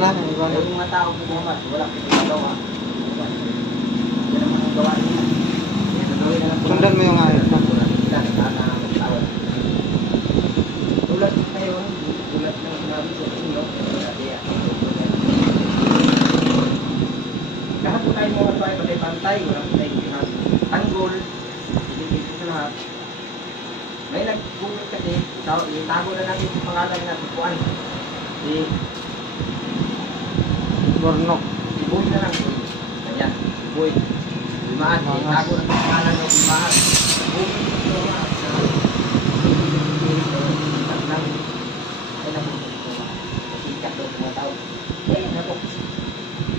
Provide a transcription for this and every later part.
na. Iba na. Yung mga tao po mga walang pinagawa. Yan ang mga gawa nila. Sundan mo yung ayos na. Tulad ngayon, tulad ng sinabi sa inyo, lahat po tayo mga tayo pantay-pantay, walang tayo pinag-anggol, hindi sa lahat. May nag-google kasi, itago na natin yung pangalan na Bukuan. Si Bornok. Boy na lang. Ganyan, Boy. Limaan, itago na yung pangalan ng Limaan. Boy,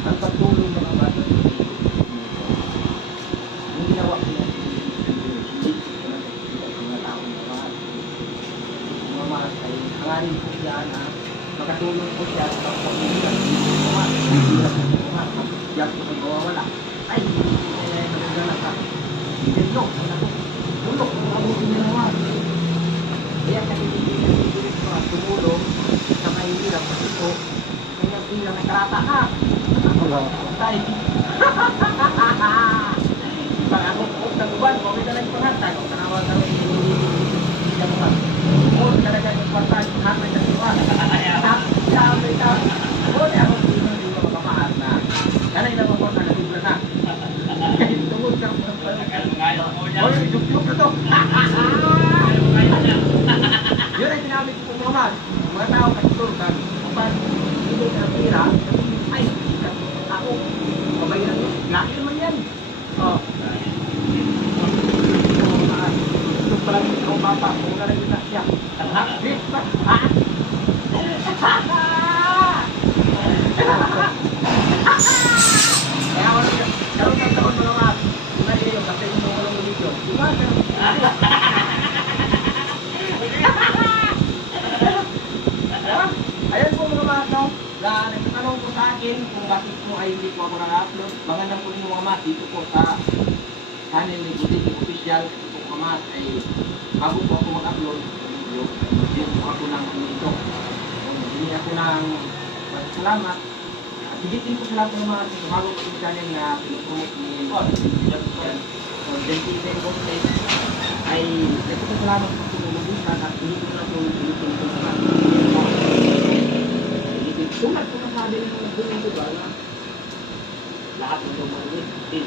ang pagtulong ng mga bata yung ginawa ko yan mga tao mga mga ay hangarin po siya na makatulong po siya sa pagpapulitan yan po ay mawawala ay magagana ka tulong tulong ang abutin niya naman kaya kasi tumulong sa mahihirap kasi po kaya bilang may karata ka tay. Bang ako po taguban, okay na lang panghatag. Kung tanawag na rin hindi mo man. Kung talaga yung kwartag, hamay na siwa. Hamay ka. Kung ako hindi mo mapapahal na. Kanay na mo na libra na. Kahit tungod ka mo ng pala. Oy, yung na to. Yun ay sinabi ko po mga mga tao katulungan. Kapag hindi na pira, ay, ako, kabayan mo, laki naman yan. Oh. Ito pala ikaw papa, kung na rin na siya. Di ba? Kaya ako nang karoon ng taon mo naman, una niya yung kasi yung mga ng video. Di ba? Ayan po mga mga no? Na nagtatanong po sa akin kung bakit po ay hindi po ako nag-upload. Magandang po yung mga mat dito po sa channel ni Butik Official. Ito po mga mat ay bago po ako mag-upload ng video. Hindi po ako ng ito. Hindi ako ng salamat. At higitin po sa lahat ng mga bago po yung channel na pinupromote ni Dentiste Content ay nagpapasalamat po sa lulubusan at hindi ko na po higitin po sa lahat. Sumat ko nasabi ng mga doon, diba, na lahat ng lumalit, tin,